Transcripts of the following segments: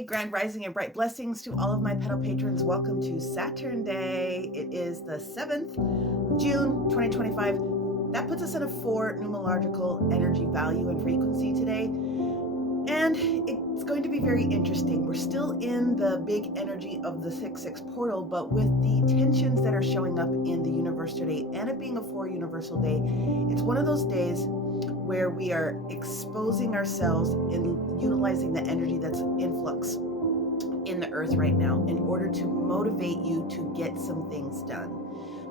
Hey, grand rising and bright blessings to all of my petal patrons. Welcome to Saturn Day. It is the 7th of June, 2025. That puts us in a 4 numerological energy value and frequency today. And it's going to be very interesting. We're still in the big energy of the 6-6 portal, but with the tensions that are showing up in the universe today and it being a 4 universal day, it's one of those days where we are exposing ourselves and utilizing the energy that's in flux in the earth right now in order to motivate you to get some things done.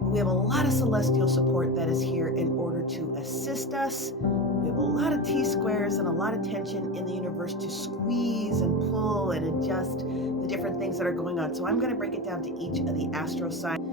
We have a lot of celestial support that is here in order to assist us. We have a lot of T-squares and a lot of tension in the universe to squeeze and pull and adjust the different things that are going on. So I'm going to break it down to each of the astro signs.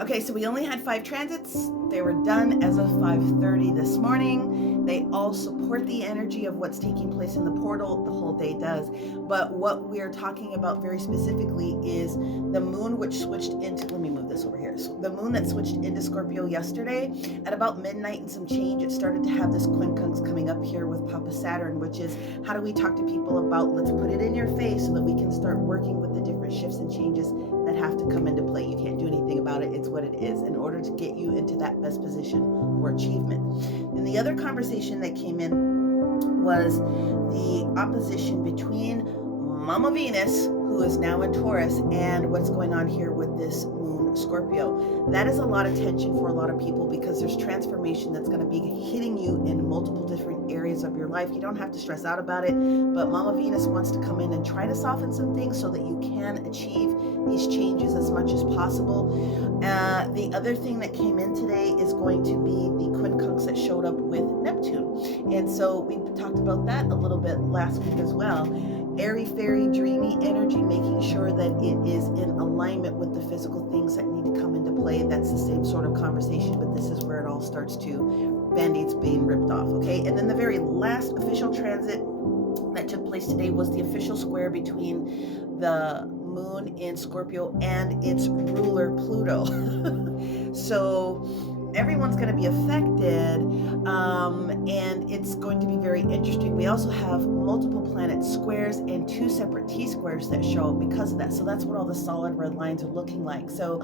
Okay, so we only had 5 transits. They were done as of 5:30 this morning. They all support the energy of what's taking place in the portal. The whole day does. But what we're talking about very specifically is the moon, which switched into, let me move this over here. So the moon that switched into Scorpio yesterday at about midnight and some change, it started to have this quincunx coming up here with Papa Saturn, which is how do we talk to people about, let's put it in your face so that we can start working with the different shifts and changes that have to come into play. You can't do anything about it. It's what it is in order to get you into that best position for achievement. And the other conversation that came in was the opposition between Mama Venus, who is now in Taurus, and what's going on here with this moon Scorpio. That is a lot of tension for a lot of people because there's transformation that's going to be hitting you in multiple different areas of your life. You don't have to stress out about it, but Mama Venus wants to come in and try to soften some things so that you can achieve these changes as much as possible. The other thing that came in today is going to be the quincunx that showed up with Neptune. And so we talked about that a little bit last week as well. Airy, fairy, dreamy energy, making sure that it is in alignment with the physical things that need to come into play. That's the same sort of conversation, but this is where it all starts to band-aids being ripped off, okay? And then the very last official transit that took place today was the official square between the moon in Scorpio and its ruler Pluto. So everyone's going to be affected, and it's going to be very interesting. We also have multiple planet squares and 2 separate T-squares that show up because of that. So that's what all the solid red lines are looking like. So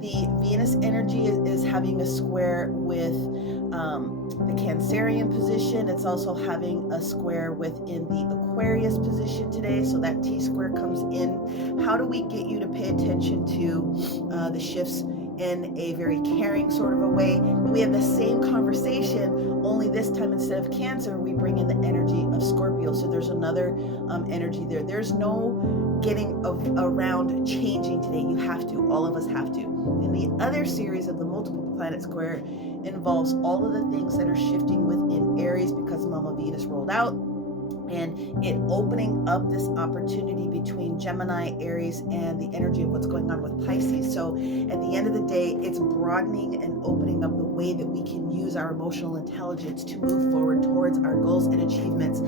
the Venus energy is having a square with the Cancerian position. It's also having a square within the Aquarius position today. So that T-square comes in. How do we get you to pay attention to the shifts in a very caring sort of a way? And we have the same conversation, only this time instead of Cancer, we bring in the energy of Scorpio. So there's another energy there. There's no getting around changing today. You have to. All of us have to. And the other series of the multiple planet square involves all of the things that are shifting within Aries because Mama Venus rolled out, and it opening up this opportunity between Gemini, Aries, and the energy of what's going on with Pisces. So at the end of the day, it's broadening and opening up the way that we can use our emotional intelligence to move forward towards our goals and achievements.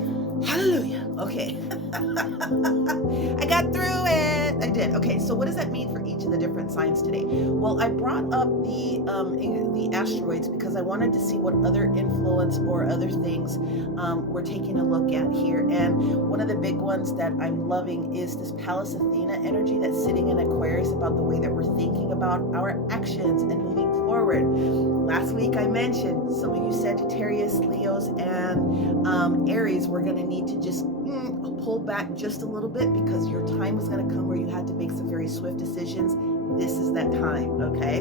Hallelujah. Okay. I got through it. I did. Okay, so what does that mean for each of the different signs today? Well, I brought up the asteroids because I wanted to see what other influence or other things we're taking a look at here. And one of the big ones that I'm loving is this Pallas Athena energy that's sitting in Aquarius about the way that we're thinking about our actions and moving forward. Last week I mentioned some of you Sagittarius, Leos, and Aries were going to need to just pull back just a little bit because your time is going to come where you had to make some very swift decisions. This is that time, okay?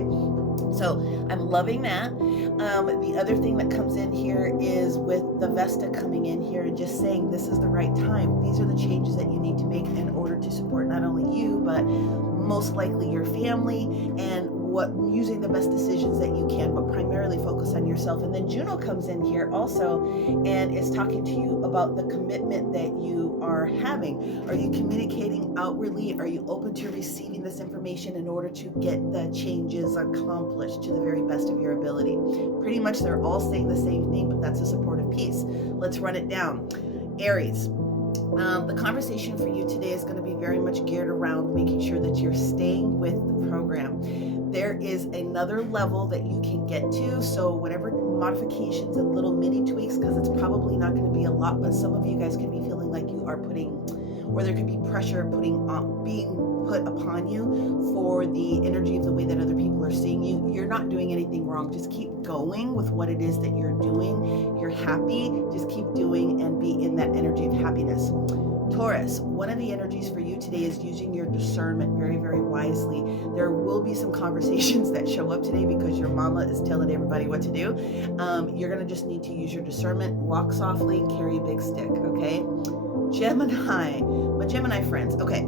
So I'm loving that. The other thing that comes in here is with the Vesta coming in here and just saying this is the right time. These are the changes that you need to make in order to support not only you, but most likely your family, and using the best decisions that you can, but primarily focus on yourself. And then Juno comes in here also and is talking to you about the commitment that you are having. Are you communicating outwardly? Are you open to receiving this information in order to get the changes accomplished to the very best of your ability? Pretty much they're all saying the same thing, but that's a supportive piece. Let's run it down. Aries. The conversation for you today is going to be very much geared around making sure that you're staying with the program. There is another level that you can get to, so whatever modifications and little mini tweaks, because it's probably not going to be a lot, but some of you guys can be feeling like you are putting or there could be pressure being put upon you for the energy of the way that other people are seeing you. You're not doing anything wrong. Just keep going with what it is that you're doing. You're happy. Just keep doing and be in that energy of happiness. Taurus, one of the energies for you today is using your discernment very, very wisely. There will be some conversations that show up today because your mama is telling everybody what to do. You're going to just need to use your discernment, walk softly, and carry a big stick, okay? Gemini, my Gemini friends, okay.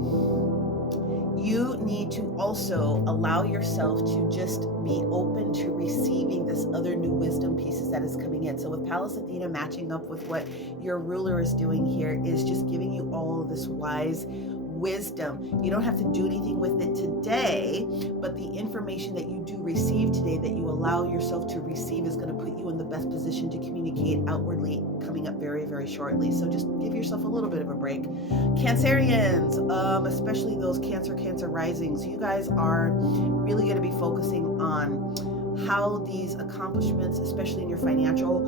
You need to also allow yourself to just be open to receiving this other new wisdom pieces that is coming in. So with Pallas Athena matching up with what your ruler is doing here is just giving you all of this wise wisdom. You don't have to do anything with it today, but the information that you do receive today that you allow yourself to receive is going to put you in the best position to communicate outwardly coming up very, very shortly. So just give yourself a little bit of a break. Cancerians, especially those Cancer risings, you guys are really going to be focusing on how these accomplishments, especially in your financial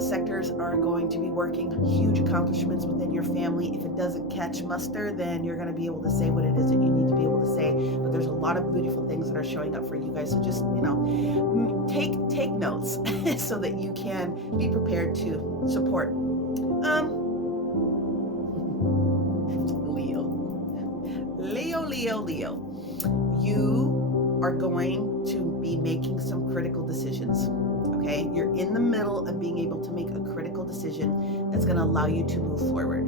sectors, are going to be working. Huge accomplishments within your family. If it doesn't catch muster, then you're going to be able to say what it is that you need to be able to say. But there's a lot of beautiful things that are showing up for you guys. So just, take notes so that you can be prepared to support. Leo. You are going to be making some critical decisions. Okay, you're in the middle of being able to make a critical decision that's going to allow you to move forward.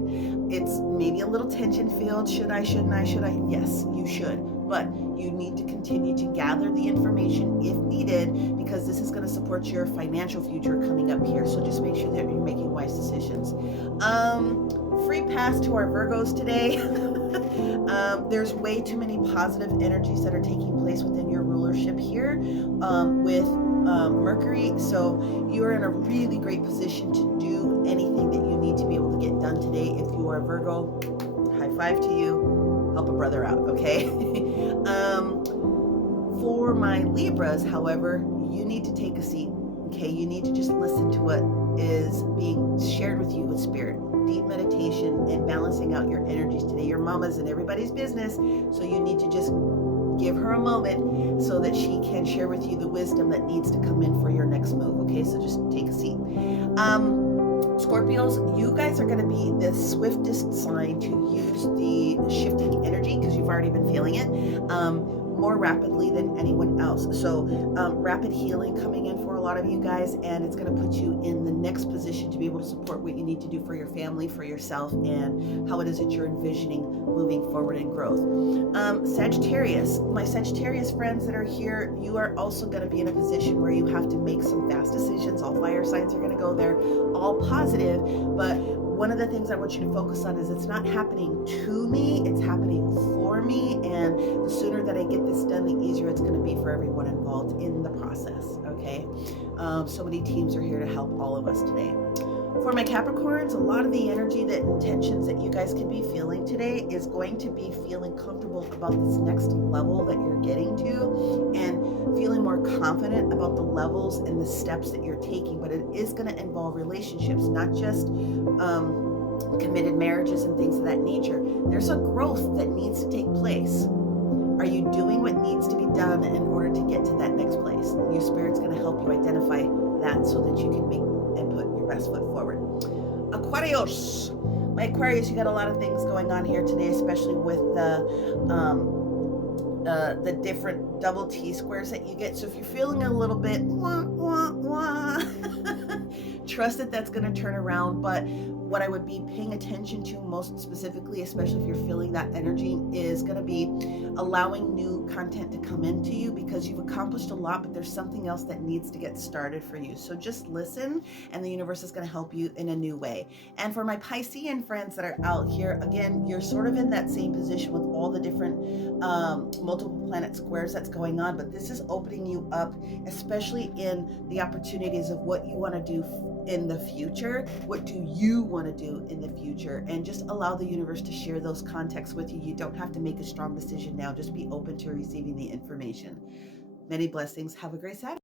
It's maybe a little tension filled. Should I? Yes, you should. But you need to continue to gather the information if needed, because this is going to support your financial future coming up here. So just make sure that you're making wise decisions. Free pass to our Virgos today. There's way too many positive energies that are taking place within your rulership here with Mercury. So you're in a really great position to do anything that you need to be able to get done today. If you are a Virgo, high five to you. Help a brother out, okay? For my Libras, however, you need to take a seat, okay? You need to just listen to what is being shared with you with spirit. Deep meditation and balancing out your energies today. Your mama's in everybody's business, so you need to just give her a moment so that she can share with you the wisdom that needs to come in for your next move, okay? So just take a seat. Scorpios, you guys are going to be the swiftest sign to use the shifting energy because you've already been feeling it more rapidly than anyone else. So rapid healing coming in for a lot of you guys, and it's going to put you in the next position to be able to support what you need to do for your family, for yourself, and how it is that you're envisioning moving forward in growth. Sagittarius, my Sagittarius friends that are here, you are also going to be in a position where you have to make some fast decisions. All fire signs are going to go there, all positive, but one of the things I want you to focus on is it's not happening to me, it's happening for me, and the sooner that I get this done, the easier it's going to be for everyone involved in the process, okay? So many teams are here to help all of us today. For my Capricorns, a lot of the energy, that intentions that you guys can be feeling today is going to be feeling comfortable about this next level that you're getting to and feeling more confident about the levels and the steps that you're taking. But it is going to involve relationships, not just committed marriages and things of that nature. There's a growth that needs to take place. Are you doing what needs to be done in order to get to that next place? Your spirit's going to help you identify that so that you can make and put your best foot forward. Aquarius, my Aquarius, you got a lot of things going on here today, especially with the different double T squares that you get. So if you're feeling a little bit trust that that's going to turn around. But what I would be paying attention to most specifically, especially if you're feeling that energy, is going to be allowing new content to come into you, because you've accomplished a lot, but there's something else that needs to get started for you. So just listen, and the universe is going to help you in a new way. And for my Piscean friends that are out here, again, you're sort of in that same position with all the different multiple planet squares that's going on, but this is opening you up, especially in the opportunities of what you want to do in the future. What do you want to do in the future? And just allow the universe to share those contexts with you. You don't have to make a strong decision now. Just be open to receiving the information. Many blessings. Have a great Saturday.